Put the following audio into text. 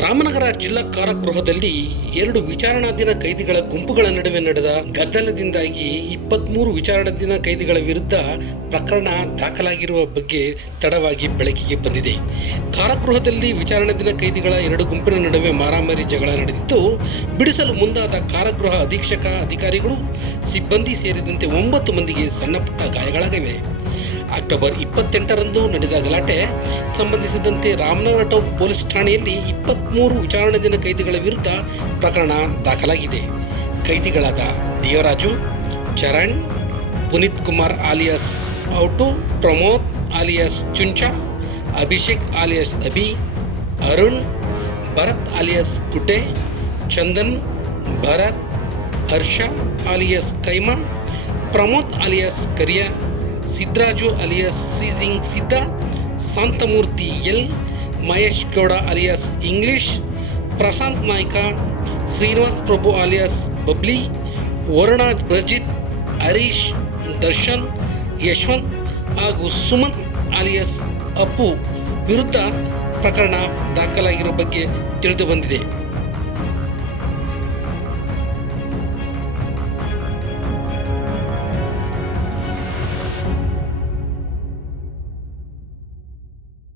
ರಾಮನಗರ ಜಿಲ್ಲಾ ಕಾರಾಗೃಹದಲ್ಲಿ ಎರಡು ವಿಚಾರಣಾಧೀನ ಕೈದಿಗಳ ಗುಂಪುಗಳ ನಡುವೆ ನಡೆದ ಗದ್ದಲದಿಂದಾಗಿ 23 ವಿಚಾರಣಾಧೀನ ಕೈದಿಗಳ ವಿರುದ್ಧ ಪ್ರಕರಣ ದಾಖಲಾಗಿರುವ ಬಗ್ಗೆ ತಡವಾಗಿ ಬೆಳಕಿಗೆ ಬಂದಿದೆ. ಕಾರಾಗೃಹದಲ್ಲಿ ವಿಚಾರಣಾಧೀನ ಕೈದಿಗಳ ಎರಡು ಗುಂಪಿನ ನಡುವೆ ಮಾರಾಮಾರಿ ಜಗಳ ನಡೆದಿದ್ದು, ಬಿಡಿಸಲು ಮುಂದಾದ ಕಾರಾಗೃಹ ಅಧೀಕ್ಷಕ, ಅಧಿಕಾರಿಗಳು, ಸಿಬ್ಬಂದಿ ಸೇರಿದಂತೆ 9 ಮಂದಿಗೆ ಸಣ್ಣಪುಟ್ಟ ಗಾಯಗಳಾಗಿವೆ. ಅಕ್ಟೋಬರ್ 28ರಂದು ನಡೆದ ಗಲಾಟೆ ಸಂಬಂಧಿಸಿದಂತೆ ರಾಮನಗರ ಟೌನ್ ಪೊಲೀಸ್ ಠಾಣೆಯಲ್ಲಿ 23 ವಿಚಾರಣಾಧೀನ ಕೈದಿಗಳ ವಿರುದ್ಧ ಪ್ರಕರಣ ದಾಖಲಾಗಿದೆ. ಕೈದಿಗಳಾದ ದೇವರಾಜು, ಚರಣ್, ಪುನೀತ್ ಕುಮಾರ್ ಆಲಿಯಾಸ್ ಔಟು, Pramod alias Chuncha, Abhishek alias Abhi, Arun, Bharath alias Gudde, Chandan, Bharath, Harsha alias Kaima, Pramod alias Kariya, Siddaraju alias ಸೀಸಿಂಗ್ Sidda, Shanthamurthy L, Mahesh Gowda alias English, Prashanth Nayka, Srinivas Prabhu alias Bubbly, Varuna Rajith, Harish, Darshan, Yashwanth ಹಾಗೂ ಸುಮಂತ್ ಅಲಿಯಾಸ್ ಅಪ್ಪು ವಿರುದ್ಧ ಪ್ರಕರಣ ದಾಖಲಾಗಿರುವ ಬಗ್ಗೆ ತಿಳಿದು ಬಂದಿದೆ.